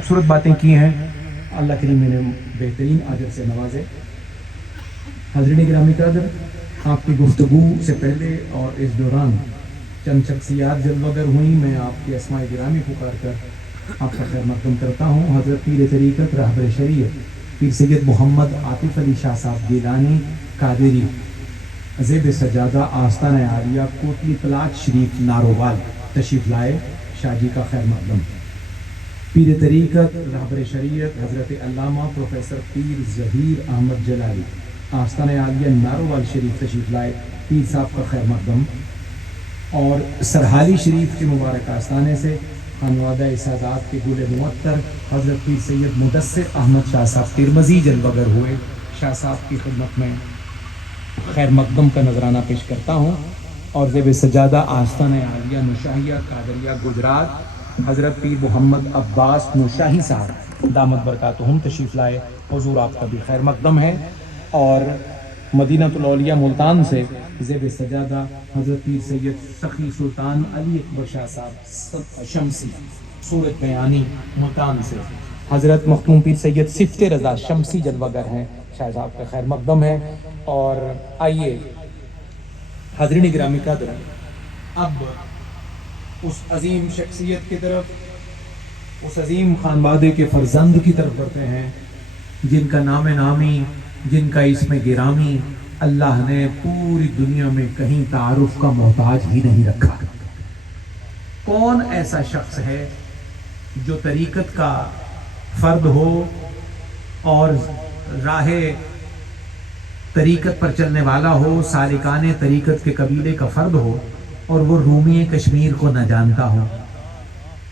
خوبصورت باتیں کی ہیں، اللہ کریم نے بہترین اجر سے نوازے۔ حاضرین گرامی قدر، آپ کی گفتگو سے پہلے اور اس دوران چند شخصیات جلوگر ہوئیں، میں آپ کے اسماء گرامی پکار کر آپ کا خیر مقدم کرتا ہوں۔ حضرت پیر طریقت رہبر شریعت پیر سید محمد عاطف علی شاہ صاحب گیلانی قادری، زیب سجادہ آستانہ عالیہ کوٹلی پلاٹ شریف نارووال تشریف لائے، شاہ جی کا خیر مقدم۔ پیر طریقت رہبر شریعت حضرت علامہ پروفیسر پیر ظہیر احمد جلالی، آستانہ عالیہ نارووال شریف تشریف لائے، پیر صاحب کا خیر مقدم۔ اور سرحالی شریف کے مبارک آستانے سے خانوادہ سادات کے گل معطر حضرت پیر سید مدثر احمد شاہ صاحب ترمذی جلوگر ہوئے، شاہ صاحب کی خدمت میں خیر مقدم کا نذرانہ پیش کرتا ہوں۔ اور زیب سجادہ آستانہ عالیہ نوشاہیہ قادریہ گجرات حضرت پیر محمد عباس نوشاہی صاحب دامت برکاتہم تشریف لائے، حضور آپ کا بھی خیر مقدم ہے۔ اور مدینہ الاولیاء ملتان سے زیب سجادہ حضرت پیر سید سخی سلطان علی اکبر شاہ صاحب شمسی صورت بیانی ملتان سے حضرت مختوم پیر سید صفت رضا شمسی جلوگر ہیں، شاہ صاحب کا خیر مقدم ہے۔ اور آئیے حاضرین گرامی قدر، اب اس عظیم شخصیت کی طرف، اس عظیم خانوادے کے فرزند کی طرف بڑھتے ہیں جن کا نام نامی، جن کا اسم گرامی اللہ نے پوری دنیا میں کہیں تعارف کا محتاج ہی نہیں رکھا۔ کون ایسا شخص ہے جو طریقت کا فرد ہو اور راہ طریقت پر چلنے والا ہو، سالکان طریقت کے قبیلے کا فرد ہو اور وہ رومی کشمیر کو نہ جانتا ہو؟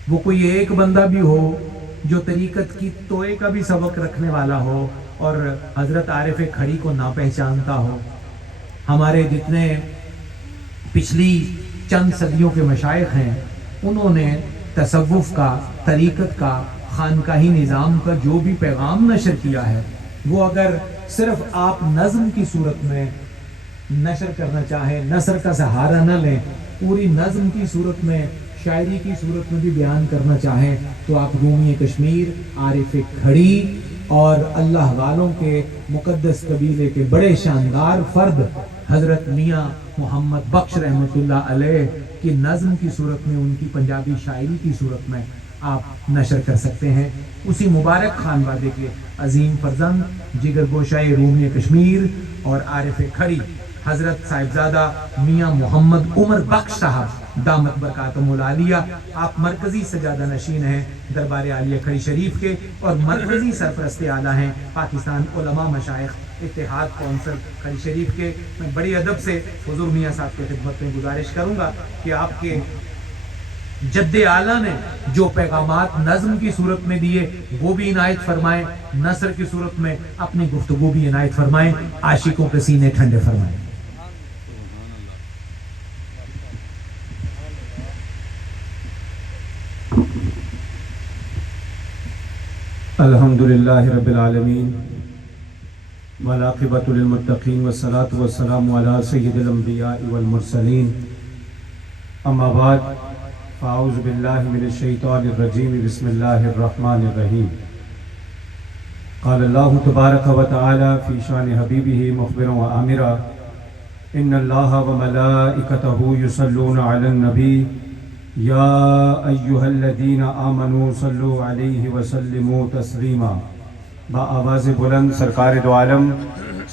وہ کوئی ایک بندہ بھی ہو جو طریقت کی توئے کا بھی سبق رکھنے والا ہو اور حضرت عارف کھڑی کو نہ پہچانتا ہو؟ ہمارے جتنے پچھلی چند صدیوں کے مشائخ ہیں، انہوں نے تصوف کا، طریقت کا، خانقاہی نظام کا جو بھی پیغام نشر کیا ہے، وہ اگر صرف آپ نظم کی صورت میں نشر کرنا چاہیں، نثر کا سہارا نہ لیں، پوری نظم کی صورت میں، شاعری کی صورت میں بھی بیان کرنا چاہیں، تو آپ رومی کشمیر، عارف کھڑی اور اللہ والوں کے مقدس قبیلے کے بڑے شاندار فرد حضرت میاں محمد بخش رحمۃ اللہ علیہ کی نظم کی صورت میں، ان کی پنجابی شاعری کی صورت میں آپ نشر کر سکتے ہیں۔ اسی مبارک خانوادے کے عظیم فرزند، جگر گوشۂ رومی کشمیر اور عارف کھڑی حضرت صاحبزادہ میاں محمد عمر بخش صاحب دامت برکاتہم العالیہ، آپ مرکزی سجادہ نشین ہیں دربار عالیہ کھڑی شریف کے اور مرکزی سرپرست اعلیٰ ہیں پاکستان علماء مشائخ اتحاد کونسل کھڑی شریف کے۔ میں بڑی ادب سے حضور میاں صاحب کی خدمت میں گزارش کروں گا کہ آپ کے جد اعلیٰ نے جو پیغامات نظم کی صورت میں دیے وہ بھی عنایت فرمائیں، نثر کی صورت میں اپنی گفتگو بھی عنایت فرمائیں، عاشقوں کے سینے ٹھنڈے فرمائیں۔ الحمدللہ رب العالمین والعاقبۃ للمتقین والصلاة والسلام علی سید الانبیاء والمرسلین، اما بعد فاعوذ باللہ من الشیطان الرجیم، بسم اللہ الرحمن الرحیم۔ قال اللہ تبارک و تعالی فی شان حبیبہ مخبرا و آمرا، ان اللہ و ملائکتہ یصلون علی النبی یا ایہا الذین آمنوا صلوا علیہ وسلموا تسلیما۔ با آواز بلند سرکار دو عالم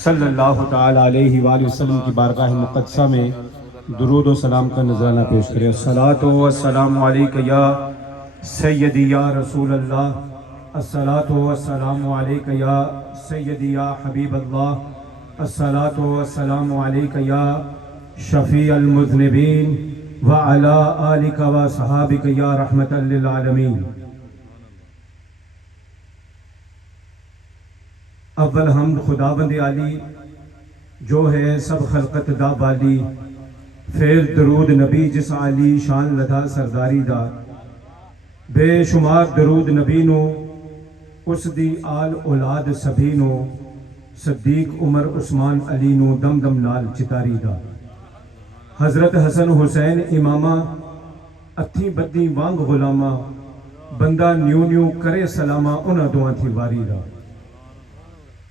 صلی اللہ تعالی علیہ وآلہ وسلم کی بارگاہ مقدسہ میں درود و سلام کا نذرانہ پیش کرے۔ الصلاۃ والسلام علیک یا سیدی یا رسول اللہ، الصلاۃ والسلام علیک یا سیدی یا حبیب اللہ، الصلاۃ والسلام علیک یا شفیع المذنبین وعلی آلک و صحابک یا رحمت للعالمین۔ اول حمد خداوند عالی جو ہے سب خلقت دا بالی، پھر درود نبی جس عالی شان لدھا سرداری دا، بے شمار درود نبی نو اس دی آل اولاد سبھی نو، صدیق عمر عثمان علی نو دم دم نال چتاری دا۔ حضرت حسن حسین امامہ اتھی بدی وانگ غلامہ، بندہ نیو کرے سلامہ انہ دعا تھی واری دا.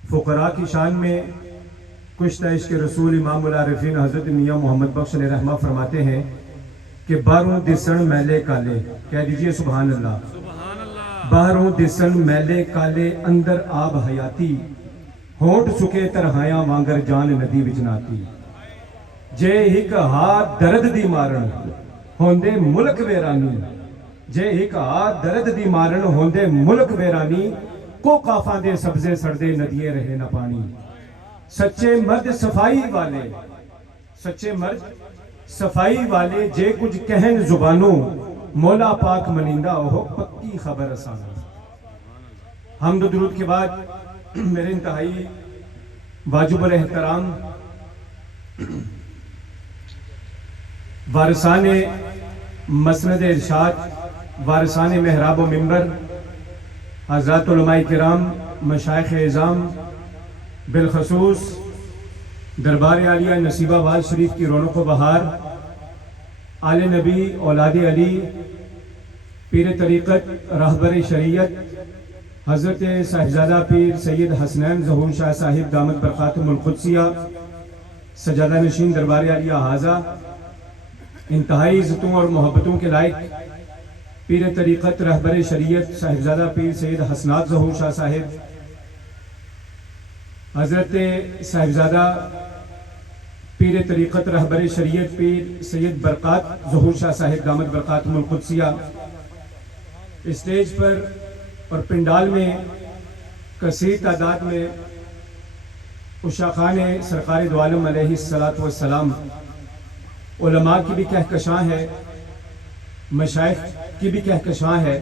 فقراء کی شان میں کشتہ عشق رسول امام العارفین حضرت میاں محمد بخش علیہ رحمہ فرماتے ہیں کہ باروں دسن میلے کالے، کہہ دیجئے سبحان اللہ. باروں دسن میلے کالے اندر آب حیاتی، ہونٹ سکے ترہایاں وانگر جان ندی وچناتی. جے ہک ہاتھ درد دی مارن ہوندے ملک ویرانی، جے ہک ہاتھ درد دی مارن ہوندے ملک ویرانی، کو کافاں دے سبزے سردے ندیے رہے نہ پانی. سچے مرد صفائی والے، سچے مرد صفائی والے جے کچھ کہن زبانوں، مولا پاک منیندہ ہو پکی خبر رسانا. حمد و درود کے بعد میرے انتہائی واجب الاحترام وارثان مسند ارشاد، وارثان محراب و منبر، حضرات علماء کرام، مشائخ اعظام، بالخصوص دربار عالیہ نصیب آباد شریف کی رونق و بہار، آل نبی اولاد علی، پیر طریقت راہبر شریعت حضرت صاحبزادہ پیر سید حسنین ظہور شاہ صاحب دامت برکاتہم القدسیہ، سجادہ نشین دربار عالیہ حاضہ، انتہائی عزتوں اور محبتوں کے لائق پیر طریقت رہبر شریعت صاحبزادہ پیر سید حسنات ظہور شاہ صاحب، حضرت صاحبزادہ پیر طریقت رہبر شریعت پیر سید برکات ظہور شاہ صاحب دامت برکاتہم القدسیہ، اسٹیج پر اور پنڈال میں کثیر تعداد میں عشاقان سرکار دو عالم علیہ السلام، علماء کی بھی کہکشاں ہے، مشائخ کی بھی کہکشاں ہے.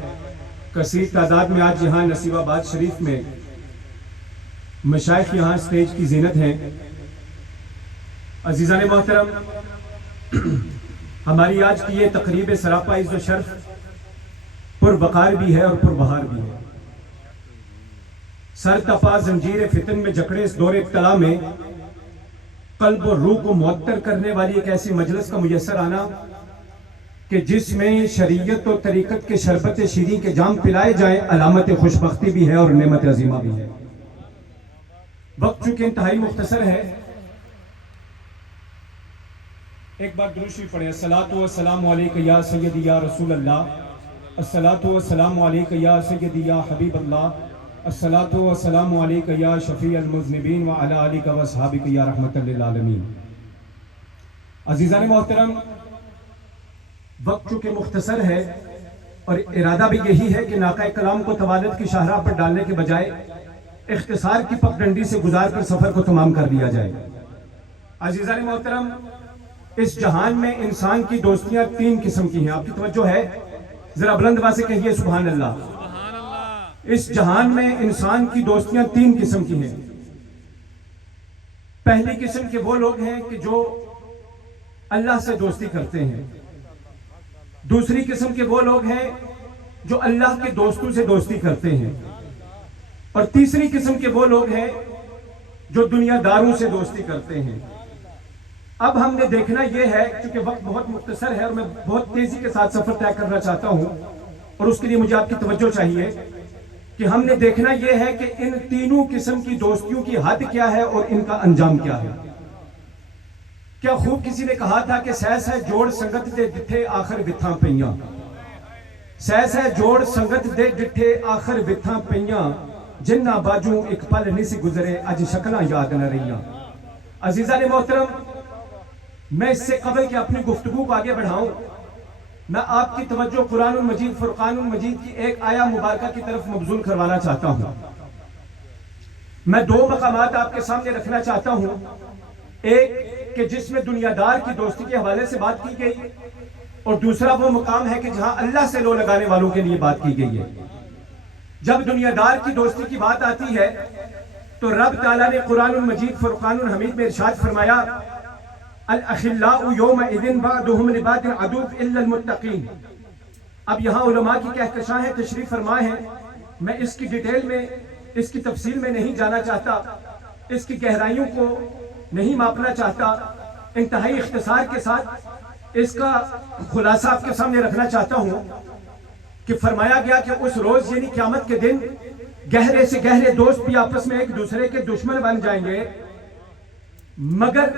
کثیر تعداد میں آج یہاں نصیب آباد شریف میں مشائخ یہاں سٹیج کی زینت ہیں. عزیزان محترم، ہماری آج کی یہ تقریب سراپا عز و شرف پر وقار بھی ہے اور پر بہار بھی ہے. سر تپا زنجیر فتن میں جکڑے اس دور ابتلا میں قلب و روح کو معطر کرنے والی ایک ایسی مجلس کا میسر آنا کہ جس میں شریعت و طریقت کے شربت شیریں کے جام پلائے جائیں، علامت خوشبختی بھی ہے اور نعمت عظیمہ بھی ہے. وقت چونکہ انتہائی مختصر ہے، ایک بار درود شریف پڑھیں. الصلاۃ والسلام علیک یا سیدی یا رسول اللہ، الصلاۃ والسلام علیک یا سیدی یا حبیب اللہ، الصلاۃ والسلام علیک یا شفیع المذنبین وعلی آلک واصحابک یا رحمت للعالمین. عزیزان محترم، وقت چونکہ مختصر ہے اور ارادہ بھی یہی ہے کہ ناقہ کلام کو توالد کی شاہراہ پر ڈالنے کے بجائے اختصار کی پگڈنڈی سے گزار کر سفر کو تمام کر دیا جائے. عزیزان محترم، اس جہان میں انسان کی دوستیاں تین قسم کی ہیں. آپ کی توجہ ہے؟ ذرا بلند آواز سے کہیے سبحان اللہ. اس جہان میں انسان کی دوستیاں تین قسم کی ہیں. پہلی قسم کے وہ لوگ ہیں کہ جو اللہ سے دوستی کرتے ہیں. دوسری قسم کے وہ لوگ ہیں جو اللہ کے دوستوں سے دوستی کرتے ہیں. اور تیسری قسم کے وہ لوگ ہیں جو دنیا داروں سے دوستی کرتے ہیں. اب ہم نے دیکھنا یہ ہے، کیونکہ وقت بہت مختصر ہے اور میں بہت تیزی کے ساتھ سفر طے کرنا چاہتا ہوں، اور اس کے لیے مجھے آپ کی توجہ چاہیے کہ ہم نے دیکھنا یہ ہے کہ ان تینوں قسم کی دوستیوں کی حد کیا ہے اور ان کا انجام کیا ہے. کیا خوب کسی نے کہا تھا کہ سیس ہے جوڑ سنگت دے ڈٹھے آخر وتھاں پئیاں، سیس ہے جوڑ سنگت دے ڈٹھے آخر وتھاں پئیاں، جنہ باجوں ایک پل نہیں سی گزرے اج شکلاں یاد نہ رہیاں. عزیزان محترم، میں اس سے قبل کہ اپنی گفتگو کو آگے بڑھاؤں، میں آپ کی توجہ قرآن المجید فرقان المجید کی ایک آیہ مبارکہ کی طرف مبذول کروانا چاہتا ہوں. میں دو مقامات آپ کے سامنے رکھنا چاہتا ہوں. ایک کہ جس میں دنیا دار کی دوستی کے حوالے سے بات کی گئی، اور دوسرا وہ مقام ہے کہ جہاں اللہ سے لو لگانے والوں کے لیے بات کی گئی ہے. جب دنیا دار کی دوستی کی بات آتی ہے تو رب تعالیٰ نے قرآن المجید فرقان الحمید میں ارشاد فرمایا، الاخلاء یومئذ بعضهم لبعض عدو الا المتقین. اب یہاں علماء کی کہکشاں ہیں، تشریف فرما ہیں. میں اس کی ڈیٹیل میں، اس کی تفصیل میں نہیں جانا چاہتا، اس کی گہرائیوں کو نہیں ماپنا چاہتا. انتہائی اختصار کے ساتھ اس کا خلاصہ آپ کے سامنے رکھنا چاہتا ہوں کہ فرمایا گیا کہ اس روز یعنی قیامت کے دن گہرے سے گہرے دوست بھی آپس میں ایک دوسرے کے دشمن بن جائیں گے، مگر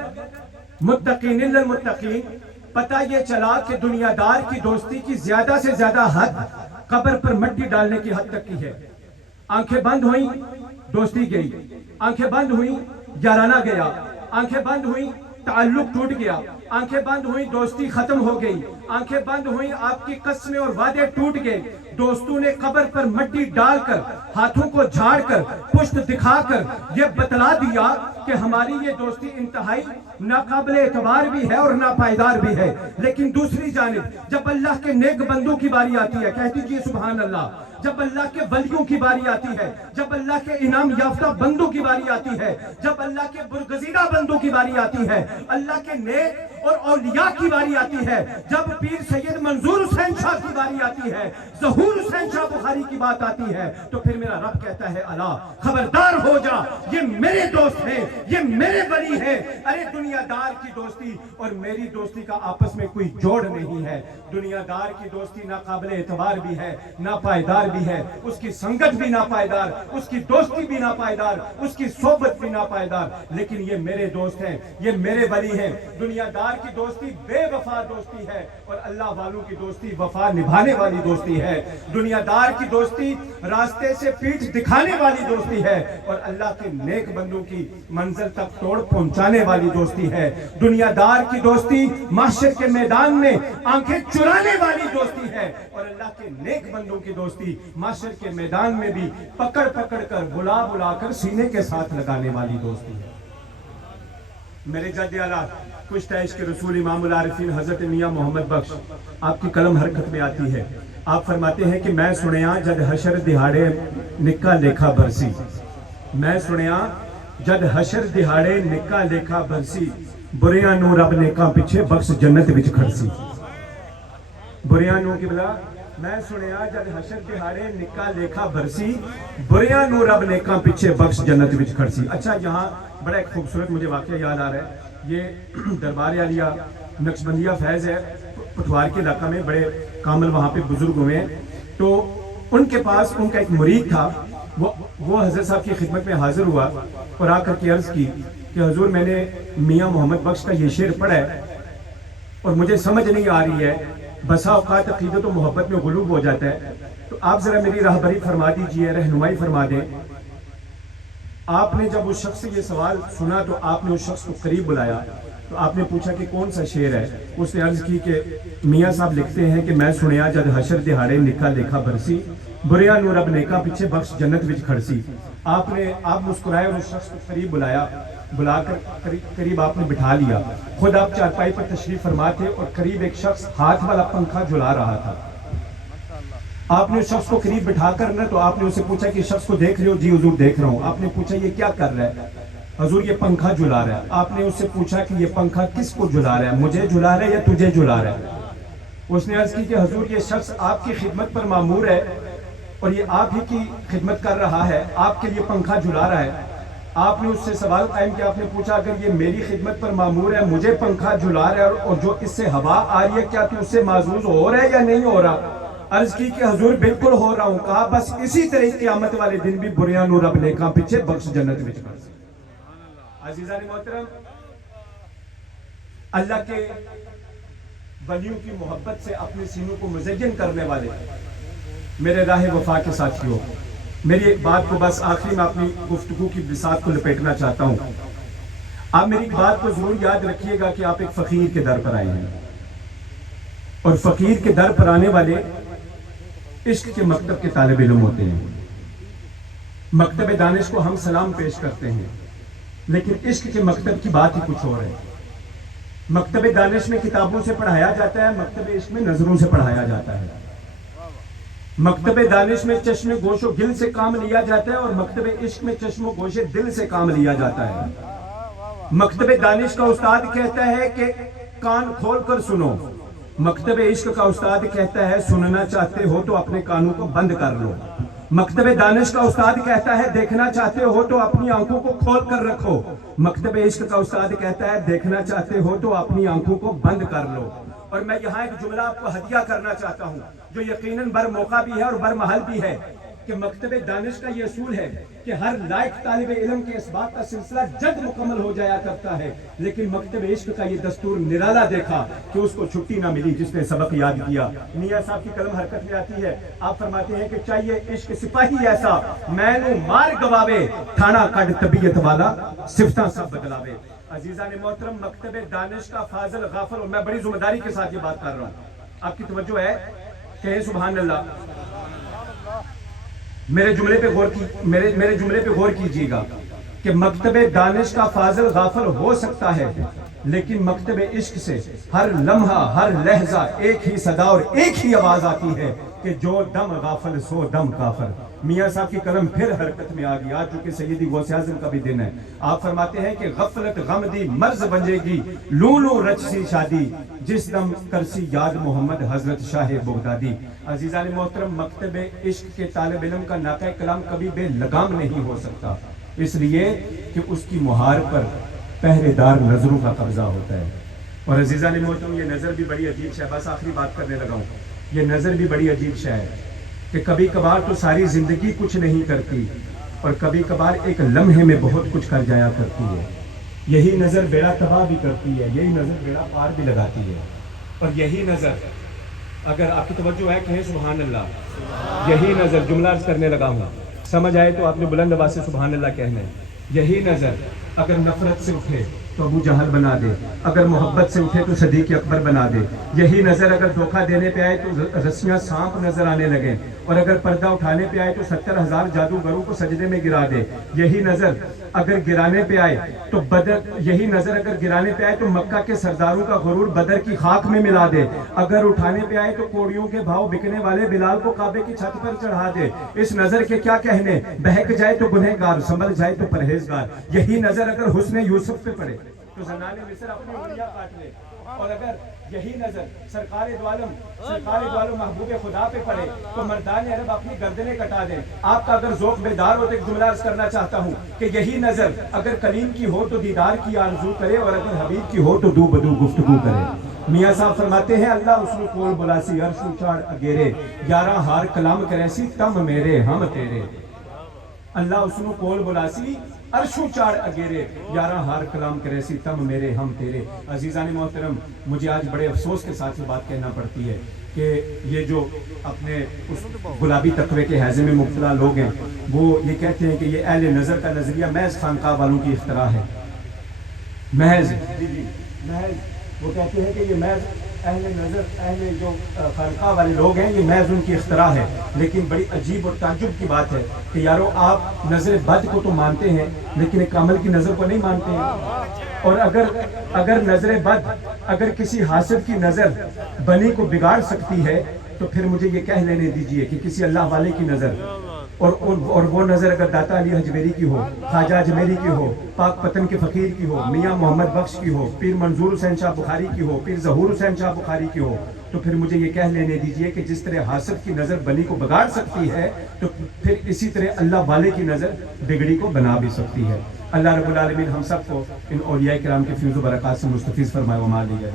متقین الا المتقین پتہ یہ چلا کہ دنیا دار کی دوستی کی زیادہ سے زیادہ حد قبر پر مٹی ڈالنے کی حد تک کی ہے۔ آنکھیں بند ہوئیں دوستی گئی، آنکھیں بند ہوئیں یارانہ گیا، آنکھیں بند ہوئیں تعلق ٹوٹ گیا، آنکھیں بند ہوئیں دوستی ختم ہو گئی، آنکھیں بند ہوئیں آپ کی قسمیں اور وعدے ٹوٹ گئے، دوستوں نے قبر پر مٹی ڈال کر ہاتھوں کو جھاڑ کر پشت دکھا کر یہ بتلا دیا کہ ہماری یہ دوستی انتہائی ناقابل اعتبار بھی ہے اور ناپائیدار بھی ہے۔ لیکن دوسری جانب جب اللہ کے نیک بندوں کی باری آتی ہے، کہہ دیجئے سبحان اللہ، جب اللہ کے ولیوں کی باری آتی ہے، جب اللہ کے انعام یافتہ بندوں کی باری آتی ہے، جب اللہ کے برگزیدہ بندوں کی باری آتی ہے، اللہ کے نیک اور اولیاء کی باری آتی ہے، جب پیر سید منظور حسین شاہ کی باری آتی ہے، ظہور حسین شاہ بخاری کی بات آتی ہے، تو پھر میرا رب کہتا ہے الا خبردار ہو جا، یہ میرے دوست ہیں، یہ میرے ولی ہیں۔ ارے دنیا دار کی دوستی اور میری دوستی کا آپس میں کوئی جوڑ نہیں ہے۔ دنیا دار کی دوستی ناقابل اعتبار بھی ہے، ناپائیدار بھی ہے، اس کی سنگت بھی ناپائیدار، اس کی دوستی بھی ناپائیدار، اس کی صحبت بھی ناپائیدار، لیکن یہ میرے دوست ہیں، یہ میرے ولی ہیں۔ دنیا دار کی دوستی بے وفا دوستی ہے اور اللہ والوں کی دوستی وفا نبھانے والی دوستی ہے۔ دنیا دار کی دوستی راستے سے پیٹھ دکھانے والی دوستی ہے اور اللہ کے نیک بندوں کی منزل تک توڑ پہنچانے والی دوستی ہے۔ دنیا دار کی دوستی محشر کے میدان میں آنکھیں چرانے والی دوستی ہے اور اللہ کے نیک بندوں کی دوستی محشر کے میدان میں بھی پکڑ پکڑ کر بلا بلا کر سینے کے ساتھ لگانے والی دوستی ہے۔ میرے جد اعلیٰ کشتہ عشق رسول امام العارفین حضرت میاں محمد بخش، آپ کی قلم حرکت میں آتی ہے۔ آپ فرماتے ہیں کہ میں سنیاں جد حشر دہاڑے نکا لیکھا برسی، میں سنیاں جد حشر دہاڑے نکا لیکھا برسی، بریاں نو رب نیکاں پیچھے بخش جنت وچ کھڑسی۔ بریاں نو کی بلا میں سنیا جد حشر دہاڑے نکا لیکھا برسی، بریاں نو رب نیکاں پیچھے بخش جنت وچ کھڑسی۔ اچھا یہاں بڑا ایک خوبصورت مجھے واقعہ یاد آ رہا ہے، یہ دربار عالیہ نقشبندیہ فیض ہے، پٹھوار کے علاقہ میں بڑے کامل وہاں پہ بزرگ ہوئے ہیں، تو ان کے پاس ان کا ایک مرید تھا، وہ حضرت صاحب کی خدمت میں حاضر ہوا اور آ کر کے عرض کی کہ حضور میں نے میاں محمد بخش کا یہ شعر پڑھا ہے اور مجھے سمجھ نہیں آ رہی ہے، بسا اوقات عقیدت و محبت میں غلوب ہو جاتا ہے، تو آپ ذرا میری راہبری فرما دیجئے، رہنمائی فرما دیں۔ آپ نے جب اس شخص سے یہ سوال سنا تو آپ نے اس شخص کو قریب بلایا، تو آپ نے پوچھا کہ کون سا شعر ہے؟ اس نے عرض کی کہ میاں صاحب لکھتے ہیں کہ میں سنیا جد حشر دہاڑے نکا لیکھا برسی، بریاں نو رب نیکا پیچھے بخش جنت وچ کھڑسی۔ آپ مسکرائے اور اس شخص کو قریب بلایا، بلا کر قریب آپ نے بٹھا لیا، خود آپ چارپائی پر تشریف فرما تھے اور قریب ایک شخص ہاتھ والا پنکھا جھلا رہا تھا۔ آپ نے اس شخص کو قریب بٹھا کر نا تو آپ نے اسے پوچھا کہ شخص کو دیکھ رہے ہو؟ جی حضور دیکھ رہا ہوں۔ آپ نے پوچھا یہ کیا کر رہا ہے؟ حضور یہ پنکھا جھلا رہا ہے۔ آپ نے اس سے پوچھا کہ یہ پنکھا کس کو جھلا رہا ہے، مجھے جھلا رہا ہے یا تجھے جھلا رہا ہے؟ اس نے عرض کی کہ حضور یہ شخص آپ کی خدمت پر مامور ہے اور یہ آپ ہی کی خدمت کر رہا ہے، آپ کے لیے پنکھا جھلا رہا ہے۔ آپ نے اس سے سوال قائم کیا، آپ نے پوچھا اگر یہ میری خدمت پر مامور ہے، مجھے پنکھا جھلا رہا ہے اور جو اس سے ہوا آ رہی ہے، کیا تو اس سے معزوز ہو رہا ہے یا نہیں ہو رہا؟ عرض کی کہ حضور بالکل ہو رہا ہوں۔ کہا بس اسی طرح قیامت والے دن بھی بریاں نو رب نیکاں پیچھے بخش جنت وچ کھڑسی۔ عزیزان محترم، اللہ کے ولیوں کی محبت سے اپنے سینوں کو مزین کرنے والے میرے راہ وفا کے ساتھیوں، میری ایک بات کو بس آخری میں اپنی گفتگو کی بساط کو لپیٹنا چاہتا ہوں۔ آپ میری ایک بات کو ضرور یاد رکھیے گا کہ آپ ایک فقیر کے در پر آئے ہیں اور فقیر کے در پر آنے والے عشق کے مکتب کے طالب علم ہوتے ہیں۔ مکتب دانش کو ہم سلام پیش کرتے ہیں، لیکن عشق کے مکتب کی بات ہی کچھ اور ہے۔ مکتب دانش میں کتابوں سے پڑھایا جاتا ہے، مکتب عشق میں نظروں سے پڑھایا جاتا ہے۔ مکتب دانش میں چشم گوش و گل سے کام لیا جاتا ہے اور مکتب عشق میں چشم و گوش دل سے کام لیا جاتا ہے۔ مکتب دانش کا استاد کہتا ہے کہ کان کھول کر سنو، مکتب عشق کا استاد کہتا ہے سننا چاہتے ہو تو اپنے کانوں کو بند کر لو۔ مکتب دانش کا استاد کہتا ہے دیکھنا چاہتے ہو تو اپنی آنکھوں کو کھول کر رکھو۔ مکتب عشق کا استاد کہتا ہے دیکھنا چاہتے ہو تو اپنی آنکھوں کو بند کر لو۔ اور میں یہاں ایک جملہ آپ کو ہدیہ کرنا چاہتا ہوں جو یقیناً بر موقع بھی ہے اور بر محل بھی ہے کہ مکتب دانش کا یہ اصول ہے کہ ہر لائق طالب علم کے اس بات کا سلسلہ جلد مکمل ہو جایا کرتا ہے، لیکن مکتب عشق کا یہ دستور نرالا دیکھا کہ اس کو چھٹی نہ ملی جس نے سبق یاد کیا۔ میاں صاحب کی قلم حرکت میں آتی ہے، آپ فرماتے ہیں کہ چاہیے عشق سپاہی ایسا میں نو مار گواوے تھانہ کڈ طبیعت والا صفتاں سب بدلاوے۔ عزیزان محترم، مکتب دانش کا فاضل غافل، اور میں بڑی ذمہ داری کے ساتھ یہ بات کر رہا ہوں، آپ کی توجہ ہے، کہیں سبحان اللہ۔ میرے جملے پہ غور کیجیے گا کہ مکتب دانش کا فاضل غافل ہو سکتا ہے، لیکن مکتب عشق سے ہر لمحہ ہر لہجہ ایک ہی صدا اور ایک ہی آواز آتی ہے کہ جو دم غافل سو دم کافر۔ میاں صاحب کی قلم پھر حرکت میں آ گئی، آج چونکہ سیدی غوث اعظم کا بھی دن ہے۔ آپ فرماتے ہیں کہ غفلت غم دی مرض بنجے گی لولو رچ سی شادی جس دم کرسی یاد محمد حضرت شاہ بغدادی۔ عزیزان محترم، مکتب عشق کے طالب علم کا ناقہ کلام کبھی بے لگام نہیں ہو سکتا، اس لیے کہ اس کی مہار پر پہرے دار نظروں کا قبضہ ہوتا ہے۔ اور عزیزان محترم، یہ نظر بھی بڑی عجیب شے ہے، بس آخری بات کرنے لگا ہوں، یہ نظر بھی بڑی عجیب شے ہے کہ کبھی کبھار تو ساری زندگی کچھ نہیں کرتی اور کبھی کبھار ایک لمحے میں بہت کچھ کر جایا کرتی ہے۔ یہی نظر بیڑا تباہ بھی کرتی ہے، یہی نظر بیڑا پار بھی لگاتی ہے، اور یہی نظر، اگر آپ کی توجہ ہے کہیں سبحان اللہ، یہی نظر، جملہ عرض کرنے لگا ہوں، سمجھ آئے تو آپ نے بلند آواز سے سبحان اللہ کہنا ہے۔ یہی نظر اگر نفرت سے اٹھے تو ابو جہل بنا دے، اگر محبت سے اٹھے تو صدیق اکبر بنا دے۔ یہی نظر اگر دھوکہ دینے پہ آئے تو رسیاں سانپ نظر آنے لگیں، اور اگر پردہ اٹھانے پہ آئے تو 70,000 جادوگروں کو سجدے میں گرا دے۔ یہی نظر اگر گرانے پہ آئے تو یہی نظر اگر گرانے پہ آئے تو مکہ کے سرداروں کا غرور بدر کی خاک میں ملا دے۔ اگر اٹھانے پہ آئے تو کوڑیوں کے بھاؤ بکنے والے بلال کو کعبے کی چھت پر چڑھا دے۔ اس نظر کے کیا کہنے، بہک جائے تو گنہگار، سنبھل جائے تو پرہیزگار۔ یہی نظر اگر حسن یوسف پہ پڑے تو زنان مصر اپنی انگلیاں کاٹ لے، اور اگر یہی نظر سرکار دو عالم محبوب خدا پہ پڑے تو مردان عرب اپنی گردنیں کٹا دیں۔ آپ کا اگر ذوق بیدار ہو تو ایک جملہ عرض کرنا چاہتا ہوں کہ یہی نظر اگر کلیم کی ہو تو دیدار کی آرزو کرے، اور اگر حبیب کی ہو تو دو بدو گفتگو کرے۔ میاں صاحب فرماتے ہیں اللہ اس نے کول بلاسی عرش اچھاڑ اگیرے، یارہ ہار کلام کریسی تم میرے ہم تیرے۔ اللہ اس نے کول بلاسی عرشو چاڑ اگیرے، یارہ ہار کلام کریسی تم میرے ہم تیرے۔ عزیزان محترم، مجھے آج بڑے افسوس کے ساتھ یہ بات کہنا پڑتی ہے کہ یہ جو اپنے اس گلابی تقوی کے حیضے میں مبتلا لوگ ہیں، وہ یہ کہتے ہیں کہ یہ اہل نظر کا نظریہ محض خانقاہ والوں کی اختراع ہے، محض وہ کہتے ہیں کہ یہ محض اہل نظر، اہل جو خانقاہ والے لوگ ہیں، یہ محض ان کی اختراع ہے۔ لیکن بڑی عجیب اور تعجب کی بات ہے کہ یارو آپ نظر بد کو تو مانتے ہیں لیکن ایک کامل کی نظر کو نہیں مانتے ہیں، اور اگر نظر بد اگر کسی حاسد کی نظر بنی کو بگاڑ سکتی ہے تو پھر مجھے یہ کہہ لینے دیجئے کہ کسی اللہ والے کی نظر اور وہ نظر اگر داتا علی حجویری کی ہو، خواجہ اجمیری کی ہو، پاک پتن کے فقیر کی ہو، میاں محمد بخش کی ہو، پیر منظور حسین شاہ بخاری کی ہو، پیر ظہور حسین شاہ بخاری کی ہو، تو پھر مجھے یہ کہہ لینے دیجئے کہ جس طرح حاسد کی نظر بنی کو بگاڑ سکتی ہے تو پھر اسی طرح اللہ والے کی نظر بگڑی کو بنا بھی سکتی ہے۔ اللہ رب العالمین ہم سب کو ان اولیاء کرام کے فیض و برکات سے مستفیض فرمائے۔ وما علیہ